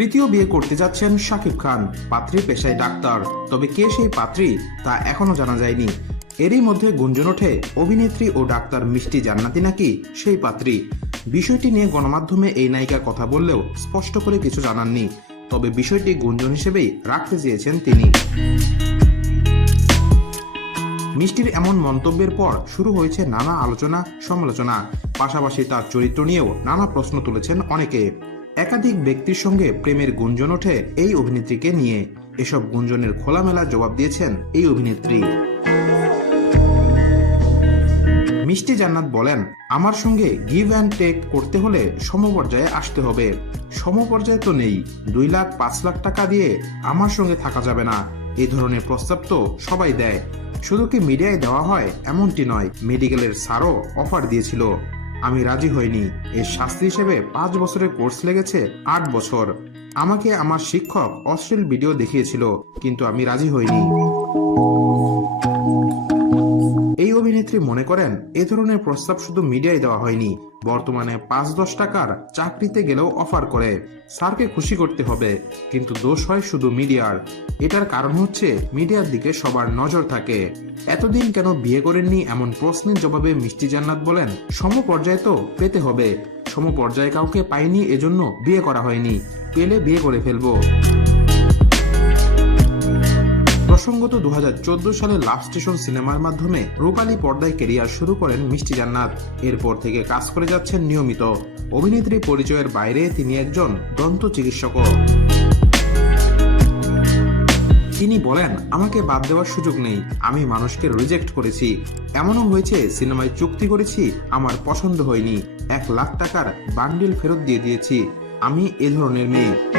তৃতীয় বিয়ে করতে যাচ্ছেন শাকিব খান। পাত্রী পেশায় ডাক্তার। তবে কে সেই পাত্রী, তা এখনও জানা যায়নি। এরই মধ্যে গুঞ্জন ওঠে, অভিনেত্রী ও ডাক্তার মিষ্টি জান্নাতি নাকি সেই পাত্রী? বিষয়টি নিয়ে গণমাধ্যমে এই নায়িকা কথা বললেও স্পষ্ট করে কিছু জানাননি। তবে বিষয়টি গুঞ্জন হিসেবেই রাখতে চেয়েছেন তিনি। মিষ্টির এমন মন্তব্যের পর শুরু হয়েছে নানা আলোচনা সমালোচনা পাশাপাশি তার চরিত্র নিয়েও নানা প্রশ্ন তুলেছেন অনেকে। একাধিক ব্যক্তির সঙ্গে প্রেমের গুঞ্জন ওঠে এই অভিনেত্রীকে নিয়ে। এসব গুঞ্জনের খোলামেলা জবাব দিয়েছেন এই অভিনেত্রী। মিষ্টি জান্নাত বলেন, আমার সঙ্গে গিভ অ্যান্ড টেক করতে হলে সমপর্যায়ে আসতে হবে। সমপর্যায়ে তো নেই। দুই লাখ, পাঁচ লাখ টাকা দিয়ে আমার সঙ্গে থাকা যাবে না। এই ধরনের প্রস্তাব তো সবাই দেয়। শুধু কি মিডিয়ায় দেওয়া হয় এমনটি নয়, মেডিকেলের স্যারও অফার দিয়েছিল। আমি রাজি হইনি। এর শাস্তি হিসেবে পাঁচ বছরের কোর্স লেগেছে আট বছর। আমাকে আমার শিক্ষক অশ্লীল ভিডিও দেখিয়েছিল, কিন্তু আমি রাজি হইনি। মনে করেন, এ ধরনের প্রস্তাব শুধু মিডিয়ায় দেওয়া হয়নি, বর্তমানে পাঁচ দশ টাকার চাকরিতে গেলেও অফার করে। স্যারকে খুশি করতে হবে, কিন্তু দোষ হয় শুধু মিডিয়ার। এটার কারণ হচ্ছে, মিডিয়ার দিকে সবার নজর থাকে। এতদিন কেন বিয়ে করেননি এমন প্রশ্নের জবাবে মিষ্টি জান্নাত বলেন, সমপর্যায়ে তো পেতে হবে। সমপর্যায়ে কাউকে পাইনি এজন্য বিয়ে করা হয়নি। পেলে বিয়ে করে ফেলব। প্রসঙ্গত দু সালে লাভ স্টেশন সিনেমার মাধ্যমে রূপালী পর্দায় কেরিয়ার শুরু করেন মিষ্টি জান্নাত। এরপর থেকে কাজ করে যাচ্ছেন নিয়মিত। অভিনেত্রী পরিচয়ের বাইরে তিনি একজন দন্ত চিকিৎসকও। তিনি বলেন, আমাকে বাদ দেওয়ার সুযোগ নেই। আমি মানুষকে রিজেক্ট করেছি। এমনও হয়েছে, সিনেমায় চুক্তি করেছি, আমার পছন্দ হয়নি। এক লাখ টাকার বান্ডিল ফেরত দিয়ে দিয়েছি। আমি এ ধরনের মেয়ে।